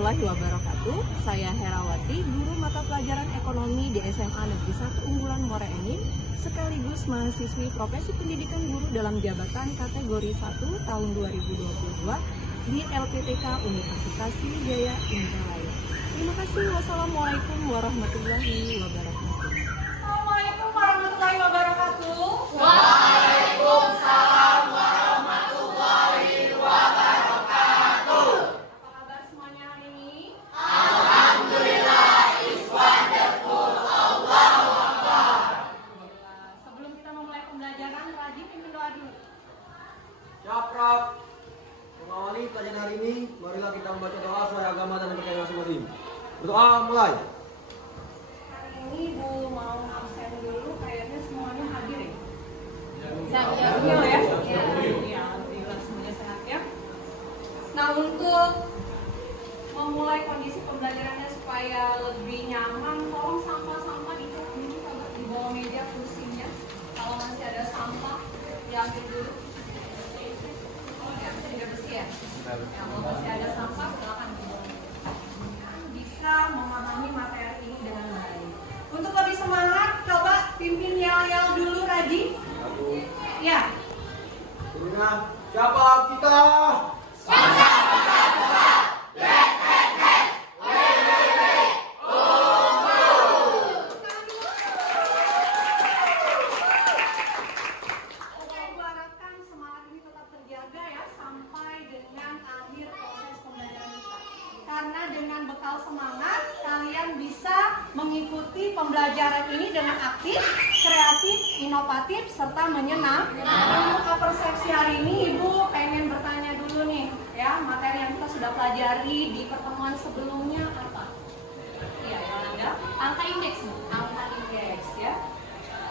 warahmatullahi wabarakatuh. Saya Herawati, guru mata pelajaran ekonomi di SMA Negeri 1 Unggulan Muara Enim, sekaligus mahasiswi profesi pendidikan guru dalam jabatan kategori 1 tahun 2022 di LPTK Universitas Sriwijaya Indralaya. Terima kasih. Wassalamualaikum warahmatullahi wabarakatuh. Assalamualaikum warahmatullahi wabarakatuh. Waalaikumsalam warahmatullahi wabarakatuh. Apa kabar semuanya hari ini? Alhamdulillah is wonderful. Allahu Akbar. Sebelum kita memulai pembelajaran, rajin pimpin doa dulu. Siap, Prof. Mengawali pelajaran hari ini, marilah kita membaca doa sesuai agama dan kepercayaan masing-masing. Berdoa mulai. Hari ini Bu mau absen dulu, kayaknya semuanya hadir ya? Ya. Iya, alhamdulillah semuanya sehat ya. Nah, untuk memulai kondisi pembelajarannya supaya lebih nyaman, tolong sampah-sampah dicek di bawah meja kursinya. Kalau masih ada sampah, diambil dulu. Oh, ya, bisa dibersih ya? Ya, kalau masih ada sampah, silakan dibuang. Bisa memahami materi ini dengan baik. Untuk lebih semangat, coba pimpin yel-yel dulu, Raji. Ya. Gurunya, siapa kita? Oke, gua harapkan semangat ini tetap terjaga ya sampai dengan akhir proses pembelajaran kita. Karena dengan bekal semangat, kalian bisa mengikuti pembelajaran ini dengan aktif, kreatif, inovatif, serta menyenangkan. Untuk persepsi hari ini, Ibu pengen bertanya dulu nih, ya, materi yang kita sudah pelajari di pertemuan sebelumnya apa? Iya, Yolanda. Angka indeks, Bu. Angka indeks, ya.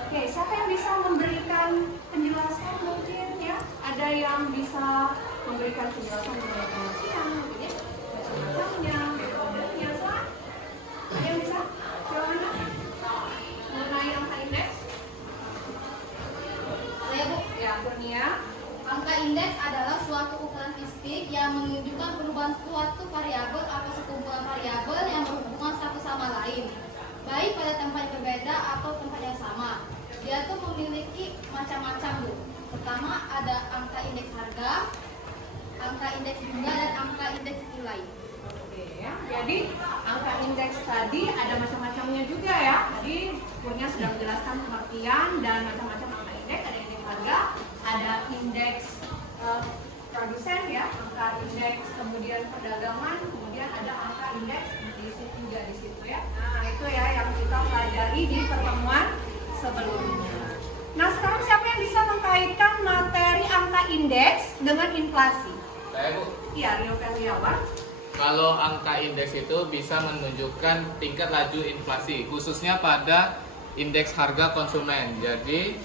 Oke, siapa yang bisa memberikan penjelasan mungkin ya? Ada yang bisa memberikan penjelasan mengenai pengertian, mungkin ya? Macam-macamnya, metodenya, Pak. Ada yang bisa? Yolanda? Mengenai angka indeks? Saya Bu, Ya, Kurnia. angka indeks adalah suatu ukuran fisik yang menunjukkan perubahan suatu variabel atau sekumpulan variabel yang berhubungan satu sama lain, baik pada tempat yang berbeda atau tempat yang sama. Dia tuh memiliki macam-macam Bu. Pertama ada angka indeks harga, angka indeks jumlah, dan angka indeks nilai. Oke ya, jadi angka indeks tadi ada macam-macamnya juga ya. Tadi Kurnia sudah menjelaskan pengertian dan macam-macam angka indeks. Ada indeks harga, ada indeks produsen ya, angka indeks kemudian perdagangan, kemudian ada angka indeks di situ ya. Nah itu ya yang kita pelajari di pertemuan sebelumnya. Nah sekarang siapa yang bisa mengkaitkan materi angka indeks dengan inflasi? Saya Bu, Iya, Rio Feliawan. kalau angka indeks itu bisa menunjukkan tingkat laju inflasi, khususnya pada indeks harga konsumen. Jadi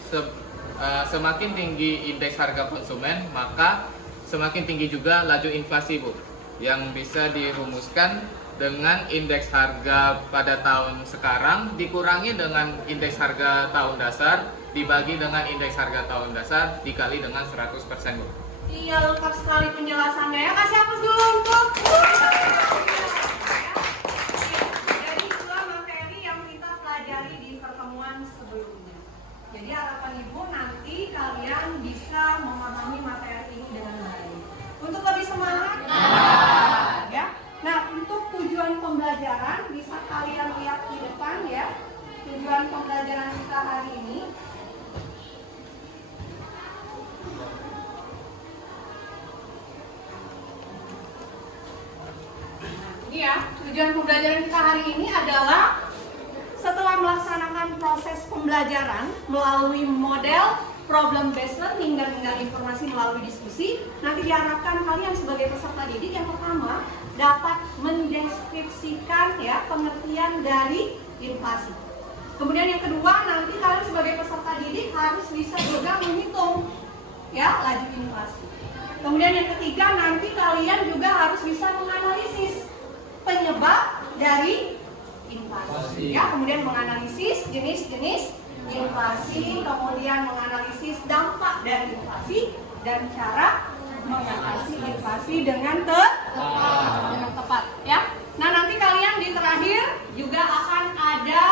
semakin tinggi indeks harga konsumen, maka semakin tinggi juga laju inflasi Bu. Yang bisa dirumuskan dengan indeks harga pada tahun sekarang dikurangi dengan indeks harga tahun dasar dibagi dengan indeks harga tahun dasar dikali dengan 100% Bu. Iya, lengkap sekali penjelasannya ya. Kasih hapus dulu untuk. Jadi dua materi yang kita pelajari di pertemuan sebelumnya. Jadi harapan Ibu nanti kalian bisa memahami materi ini dengan baik. Untuk lebih semangat, ya. Nah, untuk tujuan pembelajaran bisa kalian lihat di depan ya. Tujuan pembelajaran kita hari ini. Ini ya, tujuan pembelajaran kita hari ini adalah setelah melaksanakan proses pembelajaran melalui model problem based learning dan menggali informasi melalui diskusi, nanti diharapkan kalian sebagai peserta didik yang pertama dapat mendeskripsikan ya pengertian dari inflasi. Kemudian yang kedua, nanti kalian sebagai peserta didik harus bisa juga menghitung ya laju inflasi. Kemudian yang ketiga, nanti kalian juga harus bisa menganalisis penyebab dari inflasi. Ya, kemudian menganalisis jenis-jenis inflasi, kemudian menganalisis dampak dari inflasi dan cara mengatasi inflasi dengan tepat ya. Nah, nanti kalian di terakhir juga akan ada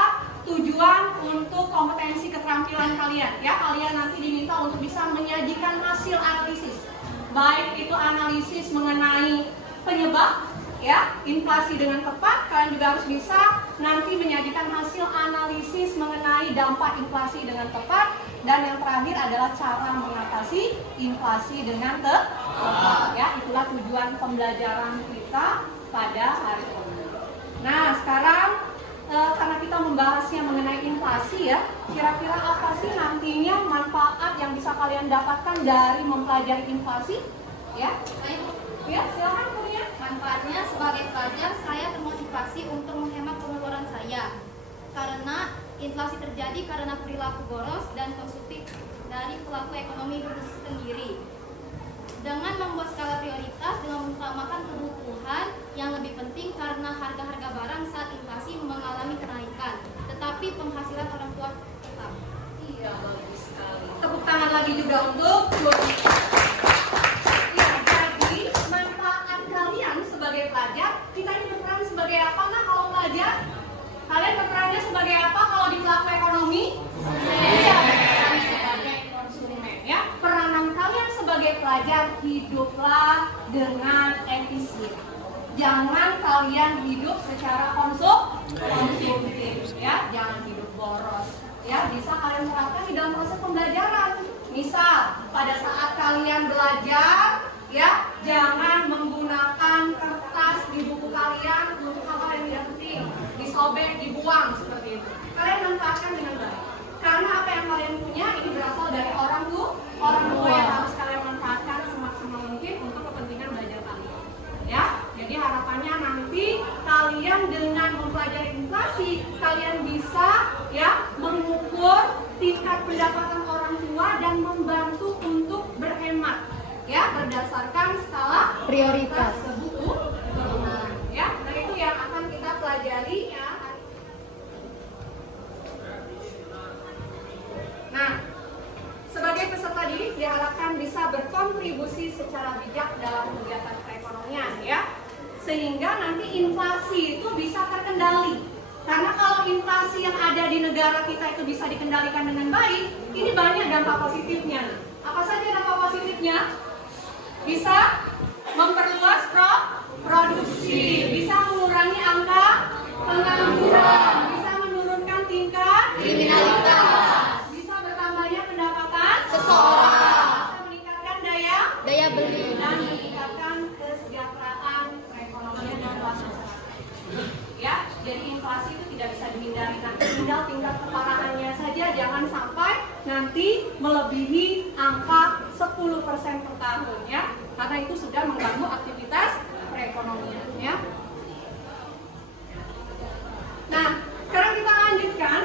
tujuan untuk kompetensi keterampilan kalian ya. Kalian nanti diminta untuk bisa menyajikan hasil analisis. Baik itu analisis mengenai penyebab ya, inflasi dengan tepat, kalian juga harus bisa nanti menyajikan hasil analisis mengenai dampak inflasi dengan tepat, dan yang terakhir adalah cara mengatasi inflasi dengan tepat ya. Itulah tujuan pembelajaran kita pada hari ini. Nah, sekarang karena kita membahasnya mengenai inflasi ya, kira-kira apa sih nantinya manfaat yang bisa kalian dapatkan dari mempelajari inflasi? Ya, ya silakan Kurnia. Manfaatnya sebagai pelajar, saya termotivasi untuk menghemat pengeluaran saya. Karena inflasi terjadi karena perilaku boros dan konsumtif dari pelaku ekonomi itu sendiri. Dengan membuat skala prioritas dengan mengutamakan kebutuhan yang lebih penting karena harga-harga barang saat inflasi mengalami kenaikan, tetapi penghasilan orang tua tetap. Iya, bagus sekali. Tepuk tangan lagi juga untuk Kurnia. Ya, jadi manfaat kalian sebagai pelajar, kita ini berperan sebagai apa nah kalau pelajar? Kalian berperannya sebagai apa kalau di pelaku ekonomi? Iya, berperan sebagai konsumen ya. Peranan kalian sebagai pelajar, hiduplah dengan efisien. Jangan kalian hidup secara konsumtif ya, jangan hidup boros ya. Bisa kalian terapkan di dalam proses pembelajaran. Misal pada saat kalian belajar ya, jangan menggunakan kertas di buku kalian untuk hal-hal yang tidak penting, disobek, dibuang seperti itu. Kalian manfaatkan dengan baik. Karena apa yang kalian punya ini berasal dari orang tua yang harus kalian manfaatkan semaksimal mungkin untuk kepentingan belajar kalian. Ya, jadi harapannya nanti kalian dengan mempelajari inflasi, kalian bisa ya mengukur tingkat pendapatan orang tua dan membantu untuk berhemat ya berdasarkan skala Prioritas. kebutuhan ya. Nah, itu yang akan kita pelajari ya. Nah, sebagai peserta didik diharapkan bisa berkontribusi secara bijak dalam kegiatan perekonomian ya, sehingga nanti inflasi itu bisa terkendali. Karena kalau inflasi yang ada di negara kita itu bisa dikendalikan dengan baik, ini banyak dampak positifnya. Apa saja dampak positifnya? Bisa memperluas produksi, bisa mengurangi angka pengangguran, bisa menurunkan tingkat kriminalitas, bisa bertambahnya pendapatan seseorang, bisa meningkatkan daya beli, dan meningkatkan kesejahteraan perekonomian dan masyarakat. Ya, jadi inflasi itu tidak bisa dihindari. Nah, tinggal tingkat keparahannya saja jangan sampai nanti melebihi angka 10% per tahun ya, karena itu sudah mengganggu aktivitas perekonomian ya. Nah, sekarang kita lanjutkan.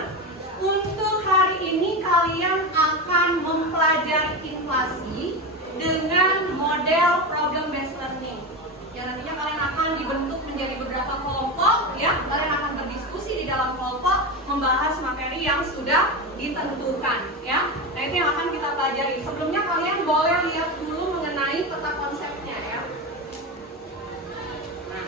Untuk hari ini kalian akan mempelajari inflasi dengan model problem based learning. Ya, nantinya kalian akan dibentuk menjadi beberapa kelompok ya. Kalian akan berdiskusi di dalam kelompok membahas materi yang sudah ditentukan ya. Nah, itu yang akan kita pelajari. Sebelumnya kalian boleh lihat dulu mengenai peta konsepnya ya. Nah,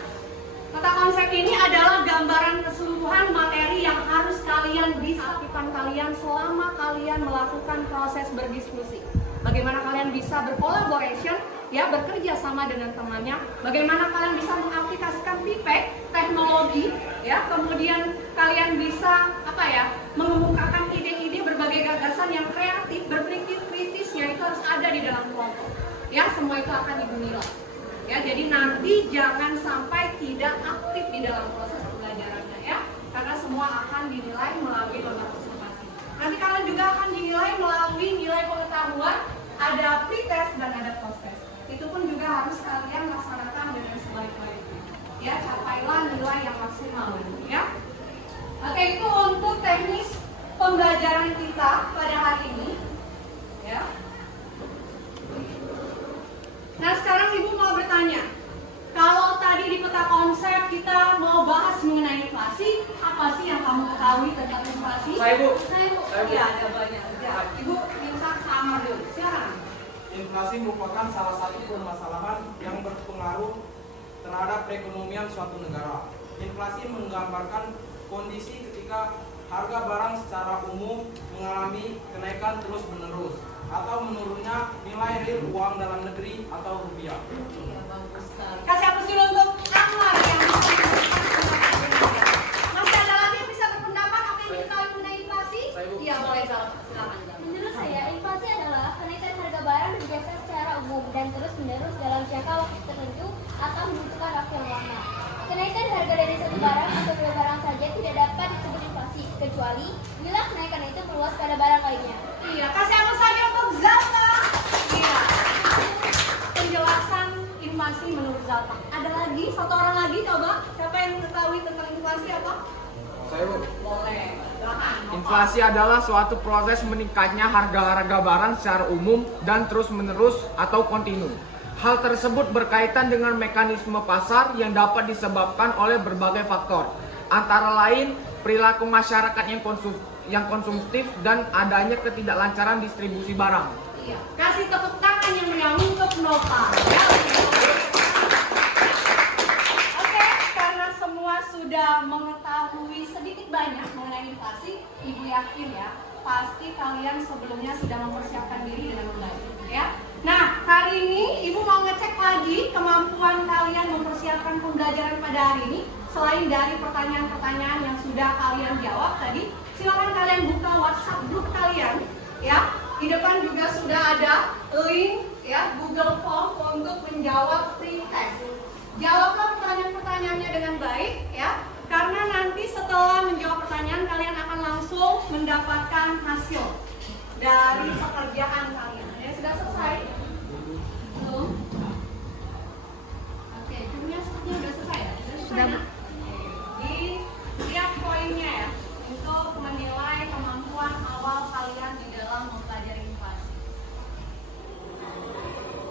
peta konsep ini adalah gambaran keseluruhan materi yang harus kalian bisa lakukan kalian selama kalian melakukan proses berdiskusi. Bagaimana kalian bisa berkolaborasi ya, bekerja sama dengan temannya, bagaimana kalian bisa mengaplikasikan TIPEK teknologi ya, kemudian kalian bisa apa ya, mengemukakan ide-ide berbagai gagasan yang kreatif, berpikir kritisnya itu harus ada di dalam kelompok ya. Semua itu akan dinilai ya, jadi nanti jangan sampai tidak aktif di dalam proses pembelajarannya ya, karena semua akan dinilai melalui lembar observasi. Nanti kalian juga akan dinilai melalui nilai pengetahuan, ada pretest dan ada post-test. Itu pun juga harus kalian laksanakan dengan sebaik-baiknya ya, capailah nilai yang maksimal ya. Oke, itu untuk teknis pembelajaran kita pada hari ini ya. Nah, sekarang Ibu mau bertanya, kalau tadi di peta konsep kita mau bahas mengenai inflasi, apa sih yang kamu ketahui tentang inflasi? Saya, Bu. Iya, ada banyak ya. Ibu minta sama dulu, silakan. Inflasi merupakan salah satu permasalahan yang berpengaruh terhadap perekonomian suatu negara. Inflasi menggambarkan kondisi ketika harga barang secara umum mengalami kenaikan terus-menerus atau menurunnya nilai real uang dalam negeri atau rupiah. Kasih hapus dulu untuk Anwar yang masih ada lagi yang bisa berpendapat apa yang diketahui mengenai inflasi? Iya, boleh silakan. Menurut saya, inflasi adalah kenaikan harga barang dan jasa secara umum dan terus-menerus dalam jangka waktu tertentu atau membutuhkan waktu yang lama. Kenaikan harga dari satu barang atau dua barang saja tidak dapat disebut inflasi, kecuali bila kenaikan itu meluas pada barang lainnya. Iya, kasih hapus lagi untuk Zalta. Iya. Penjelasan inflasi menurut Zalta. Ada lagi, satu orang lagi coba. Siapa yang mengetahui tentang inflasi apa? Saya, Bu. Boleh. Silakan. Inflasi adalah suatu proses meningkatnya harga-harga barang secara umum dan terus-menerus atau kontinu. Hal tersebut berkaitan dengan mekanisme pasar yang dapat disebabkan oleh berbagai faktor, antara lain perilaku masyarakat yang konsumtif dan adanya ketidaklancaran distribusi barang. Iya. Kasih tepuk tangan yang meriah untuk Nova. Ya. Oke, karena semua sudah mengetahui sedikit banyak mengenai inflasi, Ibu yakin ya, pasti kalian sebelumnya sudah mempersiapkan diri dengan baik, ya. Nah, hari ini Ibu mau ngecek lagi kemampuan kalian mempersiapkan pembelajaran pada hari ini. Selain dari pertanyaan-pertanyaan yang sudah kalian jawab tadi, silakan kalian buka WhatsApp grup kalian, ya. Di depan juga sudah ada link, ya, Google Form untuk menjawab pre-test. Jawablah pertanyaan-pertanyaannya dengan baik, ya. Karena nanti setelah menjawab pertanyaan, kalian akan langsung mendapatkan hasil dari pekerjaan kalian. Ya, sudah selesai? Belum? Oke, jumnya sepertinya sudah selesai ya? Sudah. Lihat poinnya ya, untuk menilai kemampuan awal kalian di dalam mempelajari inflasi.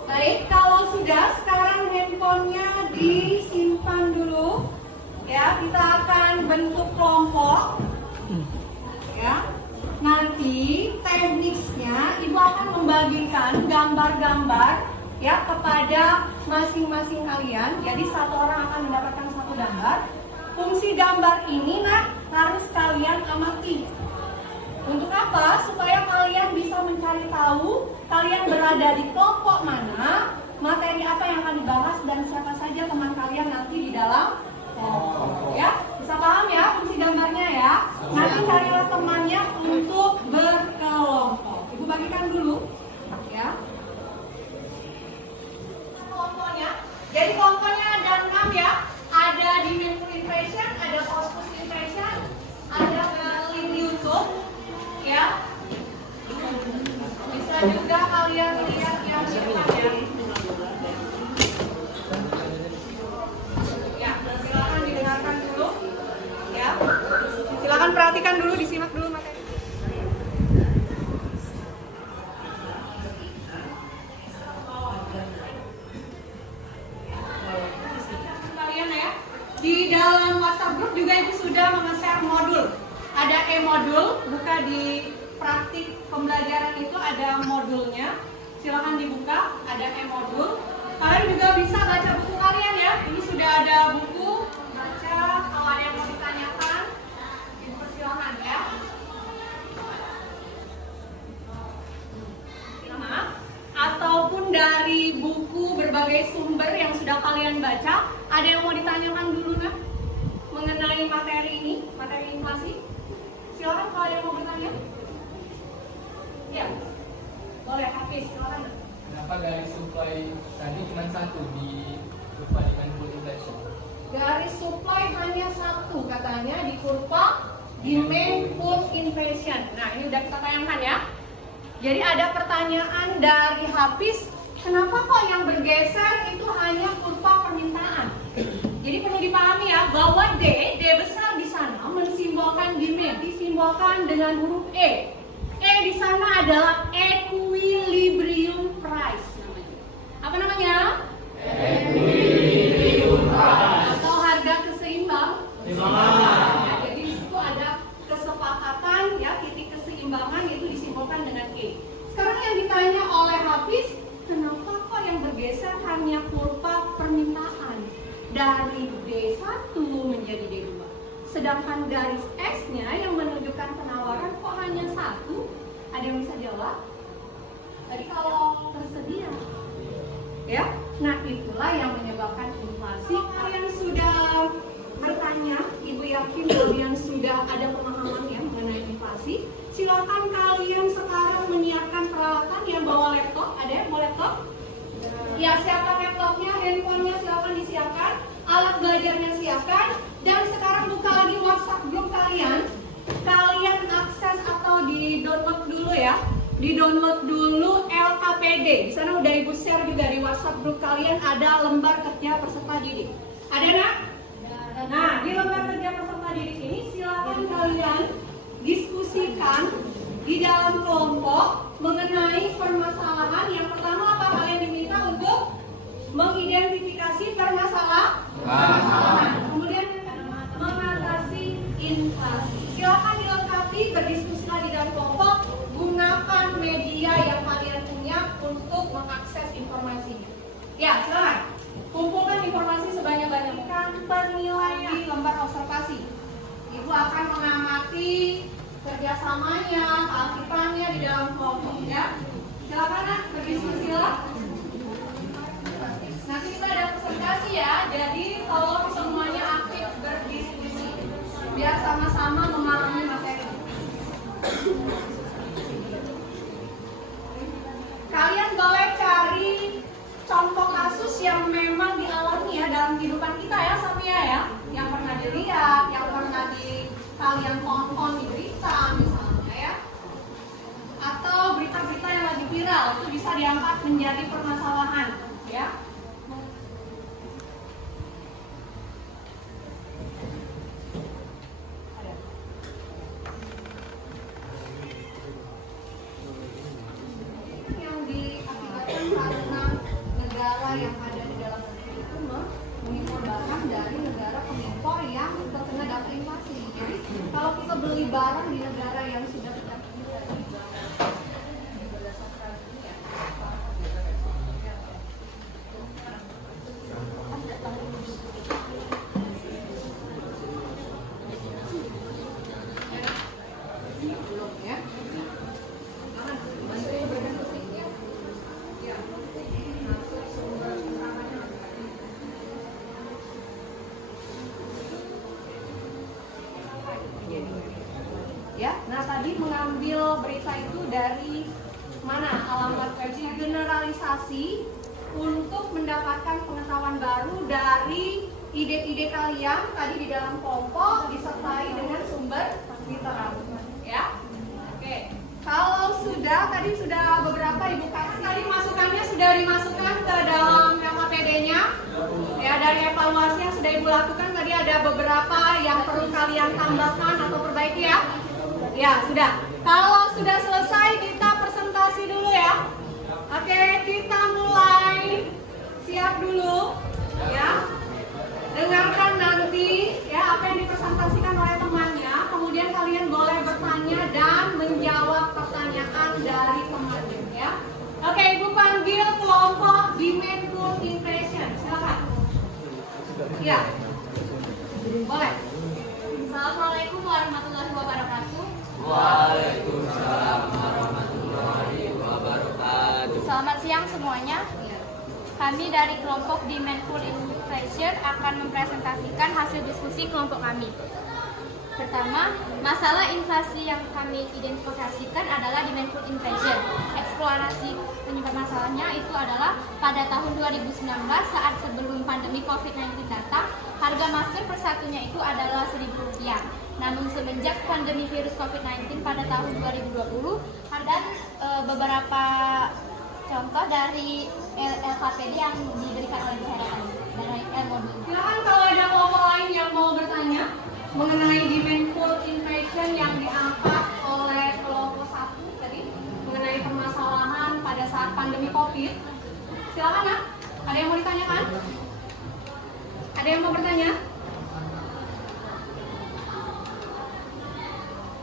Baik, kalau sudah, sekarang handphonenya disimpan dulu. Ya, kita akan bentuk kelompok. Ya. Nanti tekniknya Ibu akan membagikan gambar-gambar ya kepada masing-masing kalian. Jadi satu orang akan mendapatkan satu gambar. Fungsi gambar ini harus kalian amati. Untuk apa? Supaya kalian bisa mencari tahu kalian berada di kelompok mana, materi apa yang akan dibahas dan siapa saja teman kalian nanti di dalam kelompok. Ya, bisa paham ya fungsi gambarnya ya. Nanti carilah temannya untuk berkelompok. Ibu bagikan dulu, ya. Kelompoknya. Jadi kelompoknya ada 6 ya. Ada di Mindful Impression, ada Postus Impression, ada link YouTube, ya. Bisa juga kalian lihat yang di depannya. Ya, silakan didengarkan dulu, ya. Silakan perhatikan dulu, disimak dulu materi. Kalian ya, di dalam WhatsApp group juga Ibu sudah nge-share modul. Ada e-modul, buka di praktik pembelajaran itu ada modulnya. Silakan dibuka, ada e-modul. Kalian juga bisa baca buku kalian ya. Ini sudah ada buku, baca. Kalau ada yang mau ditanyakan, silakan ya. Maaf. Ataupun dari buku berbagai sumber yang sudah kalian baca, ada yang mau ditanyakan dulu mengenai materi ini, materi inflasi? Silakan kalau ada yang mau bertanya. Ya, boleh Hafiz, silakan. Kenapa garis supply tadi cuma satu di kurva Mindful Impression? Garis supply hanya satu katanya di kurva Mindful Impression. Nah, ini udah kita tayangkan ya. Jadi ada pertanyaan dari Hafiz, kenapa kok yang bergeser itu hanya kurva permintaan? Jadi perlu dipahami ya bahwa D besar di sana mensimbolkan demand, disimbolkan dengan huruf E. E di sana adalah equilibrium price namanya. Apa namanya? Equilibrium price. Atau harga keseimbang. Ya, jadi di situ ada kesepakatan ya, titik keseimbangan itu disimbolkan dengan E. Sekarang yang ditanya oleh Hafiz, dari D1 menjadi D2. Sedangkan garis X-nya yang menunjukkan penawaran kok hanya 1? Ada yang bisa jawab? Tadi kalau tersedia. Ya, nah itulah yang menyebabkan inflasi. Kalian sudah bertanya, Ibu yakin kalian sudah ada pemahaman ya mengenai inflasi. Silakan kalian sekarang menyiapkan peralatan yang bawa laptop. Ada yang bawa laptop? Ya, siapkan laptopnya, handphonenya silakan disiapkan, alat belajarnya siapkan, dan sekarang buka lagi WhatsApp grup kalian. Kalian akses atau di-download dulu ya. Di-download dulu LKPD. Di sana udah Ibu share juga di WhatsApp grup kalian ada lembar kerja peserta didik. Ada nak? Nah, di lembar kerja peserta didik ini silakan kalian diskusikan di dalam kelompok mengenai permasalahan. Yang pertama apa? Kalian diminta untuk mengidentifikasi permasalahan. Kemudian mengatasi inflasi. Silakan dilengkapi, berdiskusilah di dalam kelompok. Gunakan media yang kalian punya untuk mengakses informasinya. Ya, silakan. Kumpulkan informasi sebanyak-banyaknya. Penilaian di lembar observasi. Ibu akan mengamati kerjasamanya, keaktifannya di dalam kelompok ya. Silakan nak, berdiskusilah. Nanti kita ada presentasi ya. Jadi kalau semuanya aktif berdiskusi biar sama-sama memahami materi. Kalian boleh cari contoh kasus yang memang dialami ya dalam kehidupan kita ya, Safia ya, yang pernah dilihat, yang pernah kalian tonton di berita misalnya ya, atau berita-berita yang lagi viral itu bisa diangkat menjadi permasalahan ya. Yang ada di dalam negeri itu mengimpor barang dari negara pengimpor yang terkena dampak inflasi. Jadi kalau kita beli barang di negara yang sudah terjadi berdasarkan dunia, belum ya. Ya, nah tadi mengambil berita itu dari mana? Alamat website generalisasi untuk mendapatkan pengetahuan baru dari ide-ide kalian tadi di dalam kelompok disertai dengan sumber literatur. Ya, oke. Kalau sudah, tadi sudah beberapa Ibu kasih. Tadi masukannya sudah dimasukkan ke dalam LKPD-nya. Ya, dari evaluasi yang sudah Ibu lakukan tadi ada beberapa yang perlu kalian tambahkan atau perbaiki ya. Ya, sudah. Kalau sudah selesai kita presentasi dulu ya. Oke, kita mulai. Siap dulu ya. Dengarkan nanti ya apa yang dipresentasikan oleh temannya. Kemudian kalian boleh bertanya dan menjawab pertanyaan dari temannya ya. Oke, Ibu panggil kelompok Demandful Impression. Silakan. Ya. Boleh. Assalamualaikum warahmatullahi wabarakatuh. Waalaikumsalam warahmatullahi wabarakatuh. Selamat siang semuanya. Kami dari kelompok Demandful Inflation akan mempresentasikan hasil diskusi kelompok kami. Pertama, masalah inflasi yang kami identifikasikan adalah demandful inflation. Eksplorasi penyebab masalahnya itu adalah pada tahun 2019 saat sebelum pandemi COVID-19 datang, harga masker per satunya itu adalah Rp1.000. Namun semenjak pandemi virus COVID-19 pada tahun 2020, dan beberapa contoh dari LKPD yang diberikan oleh Herawan dari L-Modul. Silakan kalau ada kelompok lain yang mau bertanya mengenai demandful inflation yang diangkat oleh kelompok 1 tadi mengenai permasalahan pada saat pandemi COVID. Silakan ya. Ada yang mau ditanyakan? Ada yang mau bertanya?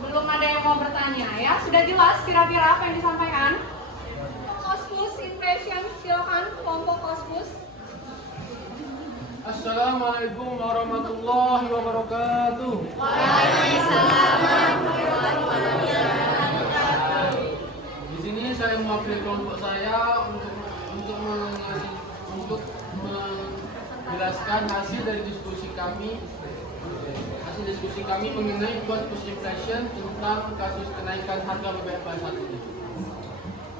Belum ada yang mau bertanya ya. Sudah jelas kira-kira apa yang disampaikan? Kospus inflation, silakan kelompok Kospus. Assalamualaikum warahmatullahi wabarakatuh. Di sini saya mewakili kelompok saya untuk menjelaskan hasil diskusi kami mengenai cost push inflation tentang kasus kenaikan harga BBM pada saat ini.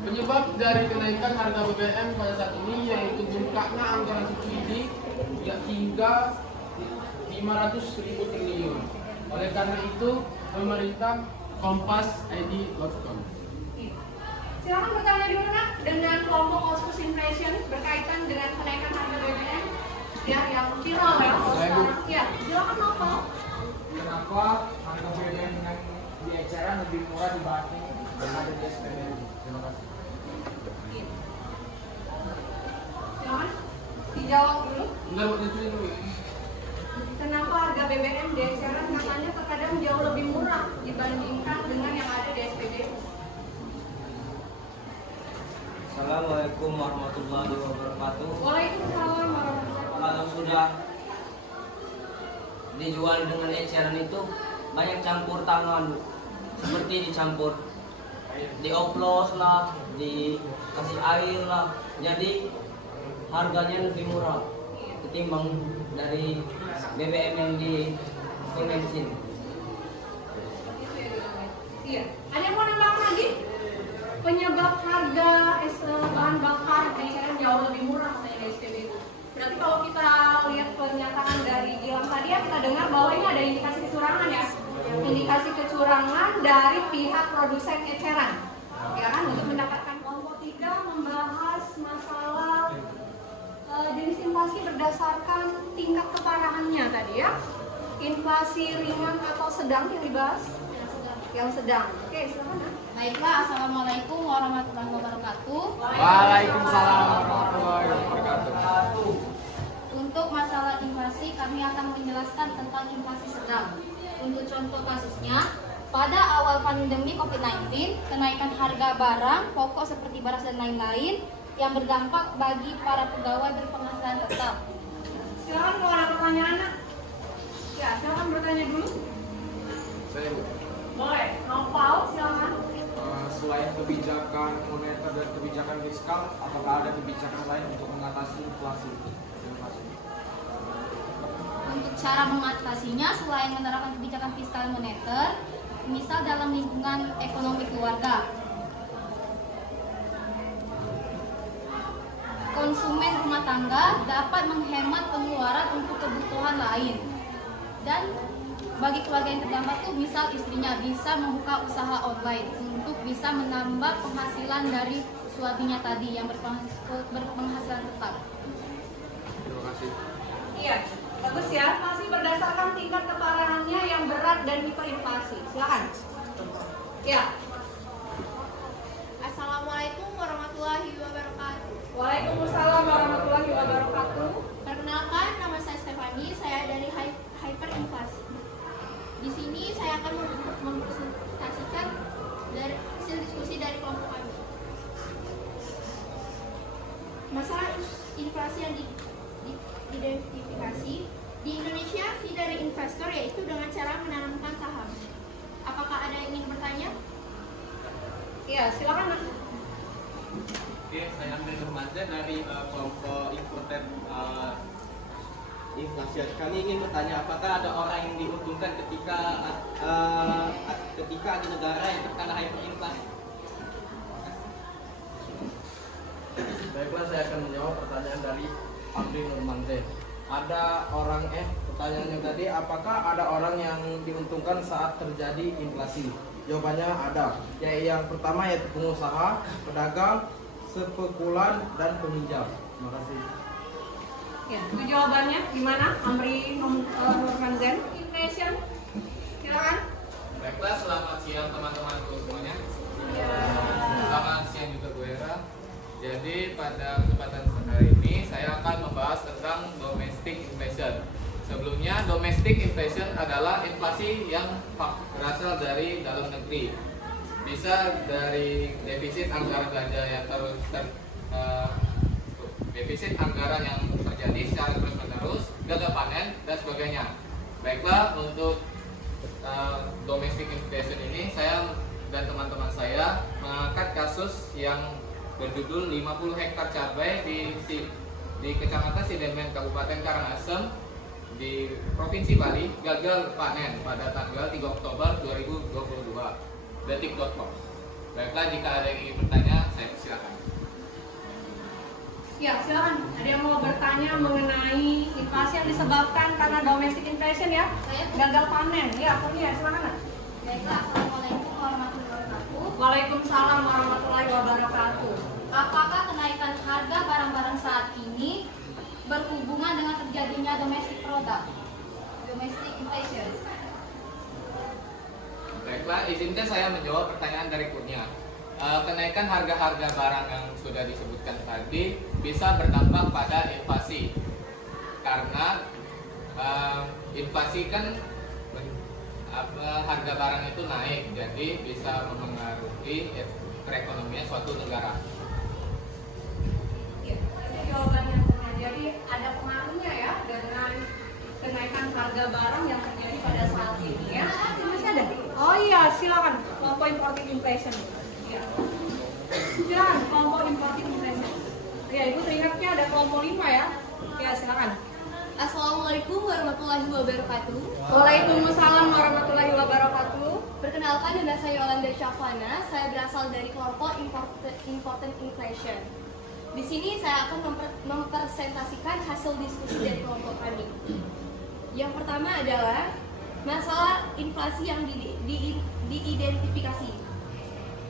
Penyebab dari kenaikan harga BBM pada saat ini yaitu bengkaknya anggaran subsidi hingga 500.000 triliun. Oleh karena itu, pemerintah kompas.id.com. Silakan bertanya dulu nak dengan kelompok cost push inflation berkaitan dengan kenaikan harga BBM ya yang viral ya sekarang. Ya, silakan Novel. Kenapa harga BBM yang di eceran lebih murah dibanding yang ada di SPBM? Terima kasih. Silakan dijawab dulu. Enggak, buat itu dulu. Kenapa harga BBM di eceran katanya terkadang jauh lebih murah dibandingkan dengan yang ada di SPBU? Assalamualaikum warahmatullahi wabarakatuh. Waalaikumsalam warahmatullahi wabarakatuh. Kalau sudah dijual dengan eceran itu banyak campur tangan, seperti dicampur, dioplos lah, dikasih air lah, jadi harganya lebih murah ketimbang dari BBM yang di bensin. Iya. Ada yang mau nambahkan lagi? Penyebab harga bahan bakar di eceran jauh lebih murah katanya di SPBU. Berarti kalau kita lihat pernyataan dari Gilang tadi ya, kita dengar bahwa ini ada indikasi kecurangan ya. Indikasi kecurangan dari pihak produsen eceran. Ya kan, untuk mendapatkan kelompok 3 membahas masalah jenis inflasi berdasarkan tingkat keparahannya tadi ya. Inflasi ringan atau sedang yang dibahas? Yang sedang. Oke, silakan ya. Baiklah, Assalamualaikum warahmatullahi wabarakatuh. Waalaikumsalam warahmatullahi wabarakatuh. Untuk masalah inflasi, kami akan menjelaskan tentang inflasi sedang. Untuk contoh kasusnya, pada awal pandemi COVID-19, kenaikan harga barang, pokok seperti beras dan lain-lain yang berdampak bagi para pegawai berpenghasilan tetap. Silakan kalau ada pertanyaan. Nak. Ya, silakan bertanya dulu. Saya Boleh. Novel, silakan. selain kebijakan moneter dan kebijakan fiskal, apakah ada kebijakan lain untuk mengatasi inflasi? Terima kasih. Untuk cara mengatasinya, selain menerapkan kebijakan fiskal moneter, misal dalam lingkungan ekonomi keluarga, konsumen rumah tangga dapat menghemat pengeluaran untuk kebutuhan lain. Dan bagi keluarga yang terdampak tuh, misal istrinya bisa membuka usaha online untuk bisa menambah penghasilan dari suaminya tadi yang berpenghasilan tetap. Terima kasih. Iya, bagus ya. Masih berdasarkan tingkat keparahannya yang berat dan hiperinflasi. Silakan. Ya. Assalamualaikum warahmatullahi wabarakatuh. Waalaikumsalam warahmatullahi wabarakatuh. Perkenalkan, nama saya Stefani, saya dari Hyperinflasi. Di sini saya akan mempresentasikan dari hasil diskusi dari kelompok kami. Masalah inflasi yang diidentifikasi di Indonesia, fee dari investor yaitu dengan cara menanamkan saham. Apakah ada yang ingin bertanya? Iya, silakan. Nak. Oke, saya ambil Nurmanza dari kelompok importer inflasi. Kami ingin bertanya, apakah ada orang yang diuntungkan ketika ada negara yang terkena hyperinflasi? Baiklah, saya akan menjawab pertanyaan dari Amri Nurmanze. Pertanyaannya tadi, apakah ada orang yang diuntungkan saat terjadi inflasi? Jawabannya ada. Yang pertama yaitu pengusaha, pedagang, spekulan, dan peminjam. Terima kasih. Ya, itu jawabannya gimana? Amri Nurmanzen, inflation. Silakan. Baiklah, selamat siang teman-temanku semuanya. Ya. Selamat siang juga Bu Hera. Jadi pada kesempatan hari ini saya akan membahas tentang domestic inflation. Sebelumnya, domestic inflation adalah inflasi yang berasal dari dalam negeri. Bisa dari defisit anggaran belanja yang defisit anggaran yang terjadi secara terus-menerus gagal panen, dan sebagainya. Baiklah, untuk domestic inflation ini saya dan teman-teman saya mengangkat kasus yang berjudul 50 hektar cabai di Kecamatan Sidemen, Kabupaten Karangasem di Provinsi Bali gagal panen pada tanggal 3 Oktober 2022. Detik.com. Baiklah, jika ada yang ingin bertanya, saya persilakan. Ya, silakan. Ada yang mau bertanya mengenai inflasi yang disebabkan karena domestic inflation ya? Gagal panen. Ya, Kurnia, silakan. Baiklah, Assalamualaikum warahmatullahi wabarakatuh. Waalaikumsalam warahmatullahi wabarakatuh. Apakah kenaikan harga barang-barang saat ini berhubungan dengan terjadinya domestic product, domestic inflation? Baiklah, izinkan saya menjawab pertanyaan dari Kurnia. Kenaikan harga-harga barang yang sudah disebutkan tadi bisa berdampak pada inflasi, karena inflasi kan harga barang itu naik, jadi bisa mempengaruhi perekonomian suatu negara. Ya, ini jawabannya. Jadi ada pengaruhnya ya dengan kenaikan harga barang yang terjadi pada saat ini ya. Masih ada? Oh iya, silakan. Kelompok importing inflation. Ya. Silakan kelompok importing inflation. Ya, Ibu teringatnya ada kelompok 5 ya. Ya, silakan. Assalamualaikum warahmatullahi wabarakatuh. Waalaikumsalam warahmatullahi wabarakatuh. Perkenalkan, nama saya Yolanda Syafwana. Saya berasal dari kelompok important inflation. Di sini saya akan mempresentasikan hasil diskusi dari kelompok kami. Yang pertama adalah masalah inflasi yang diidentifikasi.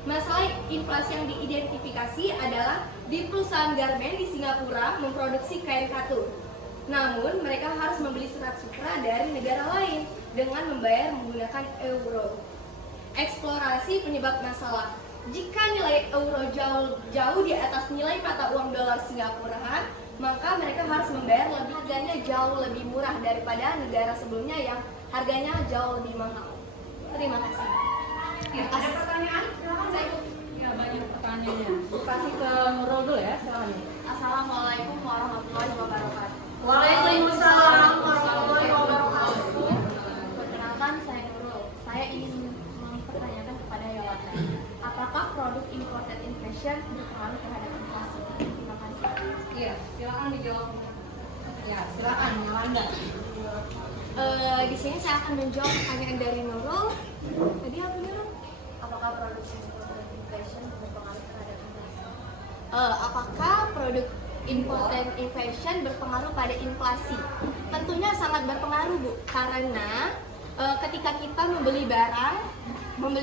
Masalah inflasi yang diidentifikasi adalah di perusahaan garmen di Singapura memproduksi kain katun. Namun, mereka harus membeli serat sutra dari negara lain dengan membayar menggunakan euro. Eksplorasi penyebab masalah. Jika nilai euro jauh di atas nilai mata uang dolar Singapura, maka mereka harus membayar harganya jauh lebih murah daripada negara sebelumnya yang harganya jauh lebih mahal. Terima kasih. Ya, ada pertanyaan? Silakan. Saya ikut. Ya, banyak pertanyaannya. Kasih ke Nurul dulu ya, silakan. Assalamualaikum warahmatullahi wabarakatuh. Waalaikumsalam warahmatullahi wabarakatuh. Perkenalkan, saya Nurul. Saya ingin mempertanyakan kepada Yolanda, apakah produk imported inflation berpengaruh terhadap inflasi? Terima kasih. Iya, silakan dijawab. Ya, silakan Yolanda. Di sini saya akan menjawab pertanyaan dari Nurul. Tadi apa Nurul? Apakah produk imported inflation berpengaruh terhadap inflasi? Apakah produk imported inflation berpengaruh pada inflasi? Tentunya sangat berpengaruh, Bu, karena ketika kita membeli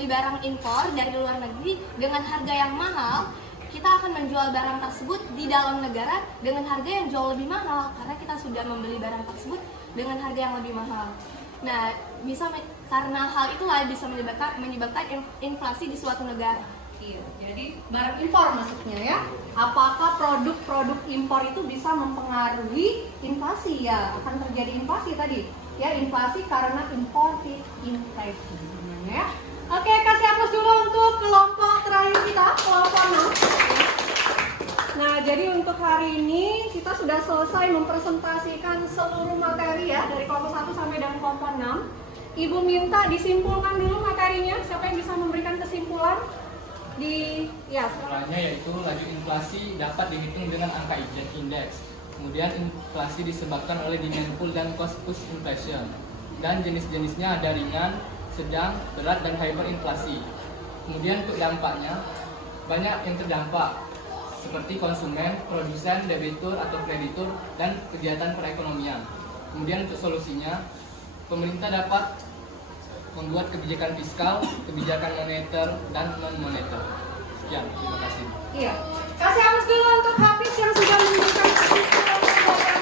barang impor dari luar negeri dengan harga yang mahal, kita akan menjual barang tersebut di dalam negara dengan harga yang jauh lebih mahal karena kita sudah membeli barang tersebut dengan harga yang lebih mahal. Nah, karena hal itulah bisa menyebabkan inflasi di suatu negara. Iya, jadi barang impor maksudnya ya. Apakah produk-produk impor itu bisa mempengaruhi inflasi? Ya, akan terjadi inflasi tadi. Ya, inflasi karena imported inflation namanya ya. Oke, kasih aplaus dulu untuk kelompok terakhir kita, kelompok 6. Nah, jadi untuk hari ini kita sudah selesai mempresentasikan seluruh materi ya, dari kelompok 1 sampai dengan kelompok 6. Ibu minta disimpulkan dulu materinya, siapa yang bisa memberikan kesimpulan? Kesimpulannya yaitu laju inflasi dapat dihitung dengan angka indeks. Kemudian inflasi disebabkan oleh demand pull dan cost push inflation. Dan jenis-jenisnya ada ringan, sedang, berat, dan hyperinflasi. Kemudian untuk dampaknya, banyak yang terdampak seperti konsumen, produsen, debitur atau kreditur, dan kegiatan perekonomian. Kemudian untuk solusinya, pemerintah dapat membuat kebijakan fiskal, kebijakan moneter, dan non-moneter. Sekian, terima kasih. Iya, kasih aplaus dulu untuk Hafiz yang sudah memberikan kesimpulan pembelajaran.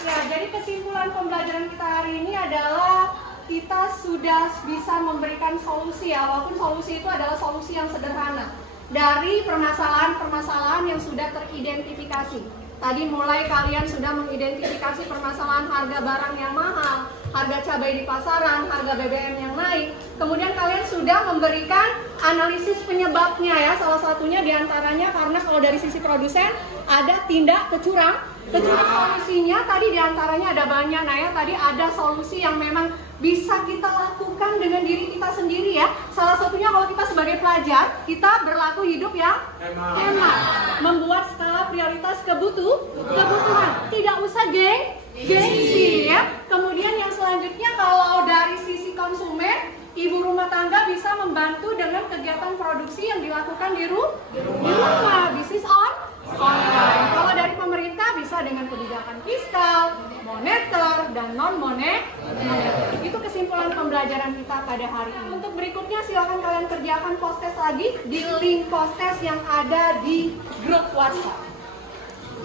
Ya, jadi kesimpulan pembelajaran kita hari ini adalah kita sudah bisa memberikan solusi ya, walaupun solusi itu adalah solusi yang sederhana dari permasalahan-permasalahan yang sudah teridentifikasi. Tadi mulai kalian sudah mengidentifikasi permasalahan harga barang yang mahal, harga cabai di pasaran, harga BBM yang naik. Kemudian kalian sudah memberikan analisis penyebabnya ya. Salah satunya diantaranya karena kalau dari sisi produsen ada tindak kecurangan solusinya tadi diantaranya ada banyak. Nah ya tadi ada solusi yang memang bisa kita lakukan dengan diri kita sendiri ya. Salah satunya kalau kita sebagai pelajar, kita berlaku hidup yang hemat, membuat skala prioritas kebutuhan, tidak usah gengsi ya. Kemudian yang selanjutnya kalau dari sisi konsumen, ibu rumah tangga bisa membantu dengan kegiatan produksi yang dilakukan di rumah, bisnis online. Kalau dari pemerintah bisa dengan kebijakan fiskal, moneter, dan non-moneter. Itu kesimpulan pembelajaran kita pada hari ini. Untuk berikutnya silakan kalian kerjakan post-test lagi di link post-test yang ada di grup WhatsApp.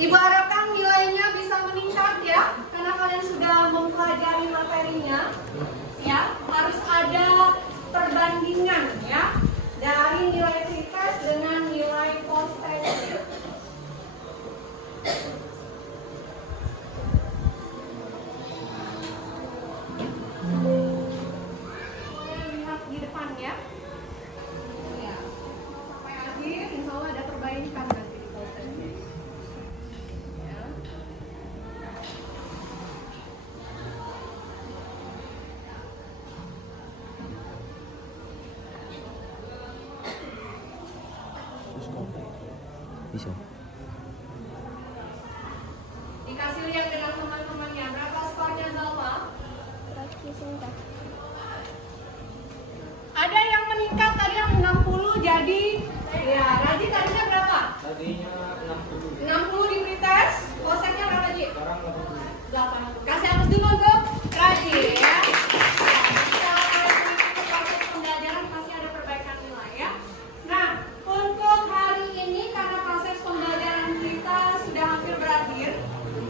Ibu harapkan nilainya bisa meningkat ya, karena kalian sudah mempelajari materinya. Ya, harus ada perbandingan ya dari nilai pretest dengan nilai post-test. Lihat di depan ya. Ya. Sampai akhir, insya Allah ada perbaikan nanti di post-testnya. Ya. Bisa. Dikasih lihat dengan teman-temannya berapa skornya Zalfa? Ada yang meningkat tadi yang 60 jadi ya Raji tadinya berapa? Tadinya 60 di pretest, posetnya berapa Ji? sekarang 80. Kasih hapus dulu untuk Raji ya. Proses pembelajaran pasti ada perbaikan nilai ya. Nah, untuk hari ini karena proses pembelajaran kita sudah hampir berakhir,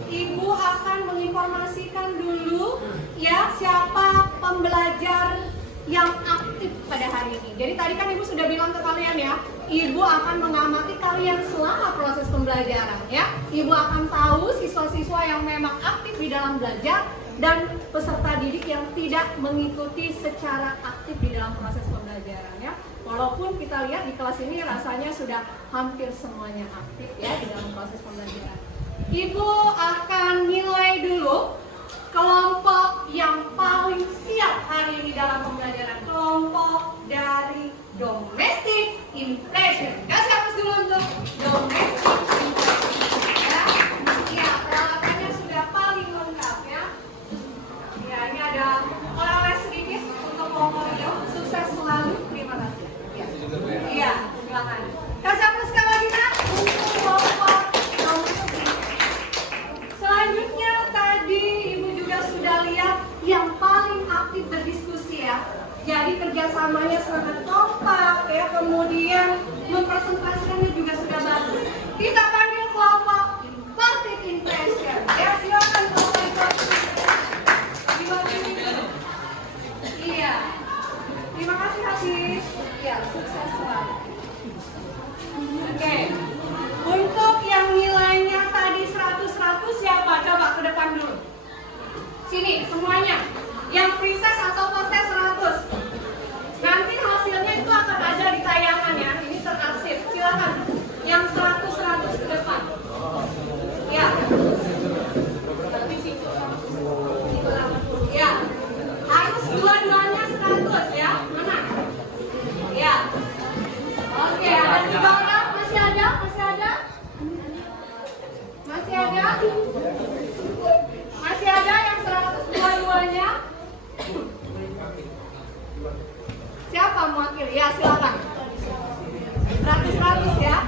Ibu akan menginformasikan dulu ya siapa pembelajar yang aktif pada hari ini. Jadi tadi kan Ibu sudah bilang ke kalian ya, Ibu akan mengamati kalian selama proses pembelajaran ya. Ibu akan tahu siswa-siswa yang memang aktif di dalam belajar dan peserta didik yang tidak mengikuti secara aktif di dalam proses pembelajaran ya. Walaupun kita lihat di kelas ini rasanya sudah hampir semuanya aktif ya di dalam proses pembelajaran. Ibu akan nilai dulu kelompok yang paling siap hari ini dalam pembelajaran. Kelompok dari domestic impression. Kasih hapus dulu untuk domestic impression. Ya, peralatannya sudah paling lengkap ya. Ya, ini ada oleh-oleh sedikit untuk kelompok itu. Sukses selalu. Terima kasih. Iya, silakan. Kasih hapus sekali lagi Nak untuk kelompok domestic. Selanjutnya tadi Ibu juga sudah lihat yang paling aktif berdiskusi ya. Jadi kerjasamanya sangat kompak ya, kemudian mempresentasikannya juga sudah bagus. Kita panggil kelompok imparted impression. Ya silakan kelompok imparted impression. Iya. Terima kasih Hafiz. Ya sukses selalu. Oke. Untuk yang nilainya tadi 100-100 siapa? Coba ke depan dulu. Sini semuanya. Yang pretest atau post-test 100. Nanti hasilnya itu akan ada di tayangan ya. Ini terarsip. Silakan. Yang 100-100 ke depan. Ya. Ya. Harus dua-duanya 100 ya. Mana? Ya. Oke, ada di bawah. Masih ada? Masih ada? Masih ada? Masih ada yang 100 dua-duanya? Siapa mewakili? Ya silakan. 100-100 ya.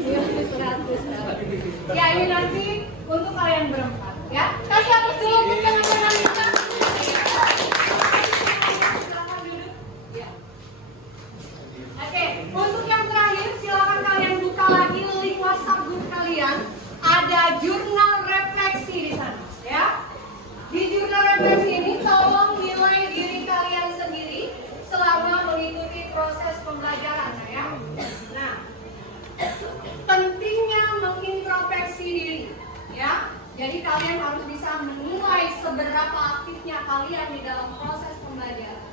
100. Ya ini nanti untuk kalian berempat ya. Kasih hapus dulu untuk jangan-jangan kita. Silakan duduk. Ya. Oke, untuk yang terakhir silakan kalian buka lagi link WhatsApp grup kalian. Ada jurnal refleksi di sana ya. Di jurnal refleksi ini tolong nilai diri kalian sendiri selama mengikuti proses pembelajaran ya. Nah, pentingnya mengintrospeksi diri ya. Jadi kalian harus bisa menilai seberapa aktif kalian di dalam proses pembelajaran.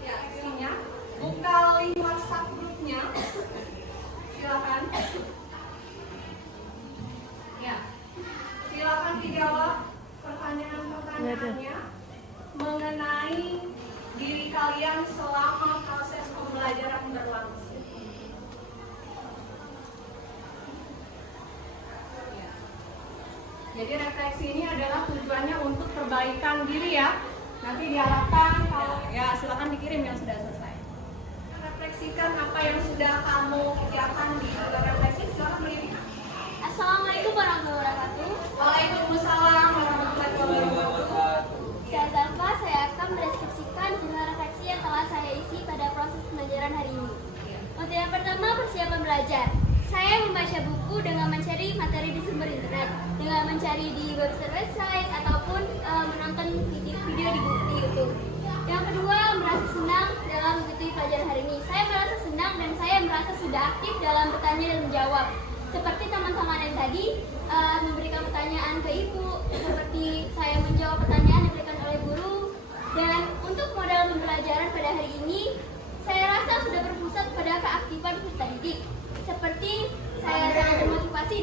Ya, isinya buka link WhatsApp grupnya. Silakan. Ya, silakan dijawab pertanyaan-pertanyaannya mengenai diri kalian selama proses pembelajaran berlangsung. Ya. Jadi refleksi ini adalah tujuannya untuk perbaikan diri ya. Nanti diharapkan kalau ya silakan dikirim yang sudah selesai. Refleksikan apa yang sudah kamu kerjakan di refleksi. Silakan berdiri. Assalamualaikum warahmatullahi wabarakatuh. Waalaikumsalam warahmatullahi wabarakatuh. Saya Zalfa, saya akan mendeskripsikan jurnal refleksi yang telah saya isi pada proses pembelajaran hari ini. Untuk yang pertama, persiapan belajar. Saya membaca buku dengan mencari materi di sumber internet, dengan mencari di website ataupun menonton video di YouTube. Yang kedua, merasa senang dalam mengikuti pelajaran hari ini. Saya merasa senang dan saya merasa sudah aktif dalam bertanya dan menjawab. Seperti teman-teman yang tadi memberikan pertanyaan ke ibu, seperti saya menjawab pertanyaan yang diberikan oleh guru. Dan untuk modal pembelajaran pada hari ini, saya rasa sudah berpusat pada keaktifan peserta didik. Seperti saya sangat termotivasi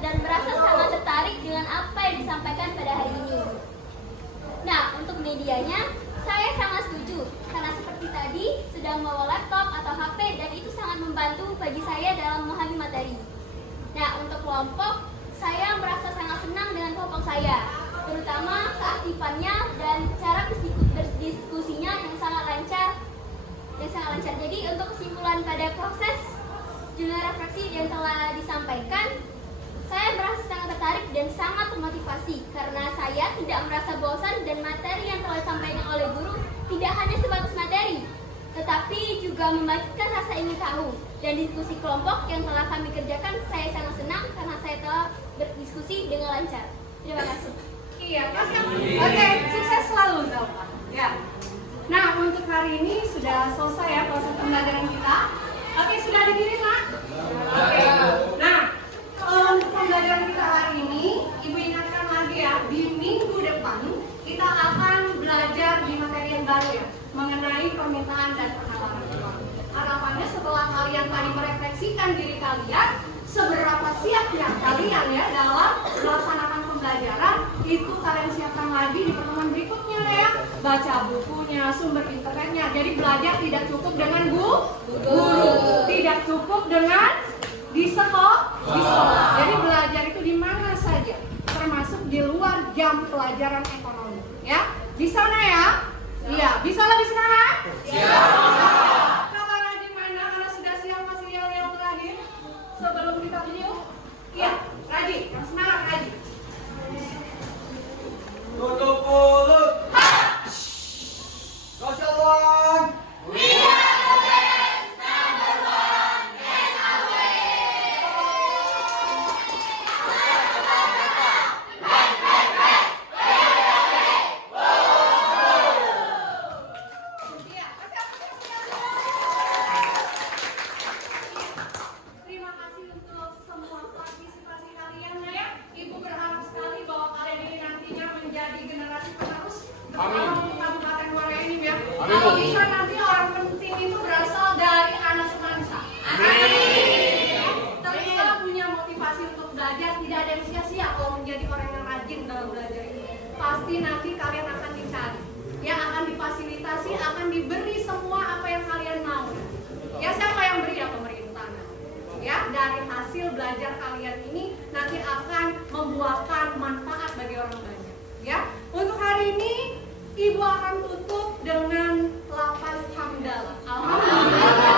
dan merasa sangat tertarik dengan apa yang disampaikan pada hari ini. Nah, untuk medianya, saya sangat setuju karena seperti tadi sudah membawa laptop atau HP dan itu sangat membantu bagi saya dalam memahami materi. Nah, untuk kelompok, saya merasa sangat senang dengan kelompok saya, terutama keaktifannya dan cara berdiskusinya yang sangat lancar. Jadi untuk kesimpulan pada proses jurnal refleksi yang telah disampaikan, saya merasa sangat tertarik dan sangat termotivasi karena saya tidak merasa bosan dan materi yang telah disampaikan oleh guru tidak hanya sebatas materi, tetapi juga membagikan rasa ingin tahu. Dan diskusi kelompok yang telah kami kerjakan, saya sangat senang karena saya telah berdiskusi dengan lancar. Terima kasih. Iya, oke, sukses selalu Zalfa. Ya. Nah, untuk hari ini sudah selesai ya proses pembelajaran kita. Oke, sudah dikirim nak? Oke. Nah, untuk pembelajaran kita hari ini, Ibu ingatkan lagi ya, di minggu depan kita akan belajar di materi yang baru ya, mengenai permintaan dan penawaran uang. Harapannya setelah kalian tadi merefleksikan diri kalian, seberapa siap ya kalian ya dalam melaksanakan pembelajaran, itu kalian siapkan lagi di pertemuan berikutnya ya. Baca bukunya, sumber internetnya. Jadi belajar tidak cukup dengan guru, tidak cukup dengan di sekolah. Jadi belajar itu di mana saja, termasuk di luar jam pelajaran ekonomi. Ya, di sana ya. Iya, bisa lebih semangat? Iya. Kakak Raji mana? Karena sudah siap masih yel-yel terakhir sebelum kita video. Iya, Raji, yang semangat Raji. Tutup mulut. Rasulullah. We are the best, number one, and always. Iya, terima kasih untuk semua partisipasi kalian ya. Ibu berharap sekali bahwa kalian ini nantinya menjadi generasi penerus. Amin. Kabupaten Muara Enim ya. Kalau bisa nanti orang penting itu berasal dari anak semangsa. Amin. Terus punya motivasi untuk belajar, tidak ada yang sia-sia kalau menjadi orang yang rajin dalam belajar ini. Pasti nanti kalian akan dicari, ya akan difasilitasi, akan diberi semua apa yang kalian mau. Ya siapa yang beri? Ya pemerintah. Ya dari hasil belajar kalian ini nanti akan membuahkan manfaat bagi orang banyak. Ya untuk hari ini Ibu akan tutup dengan lafaz hamdalah. Alhamdulillah.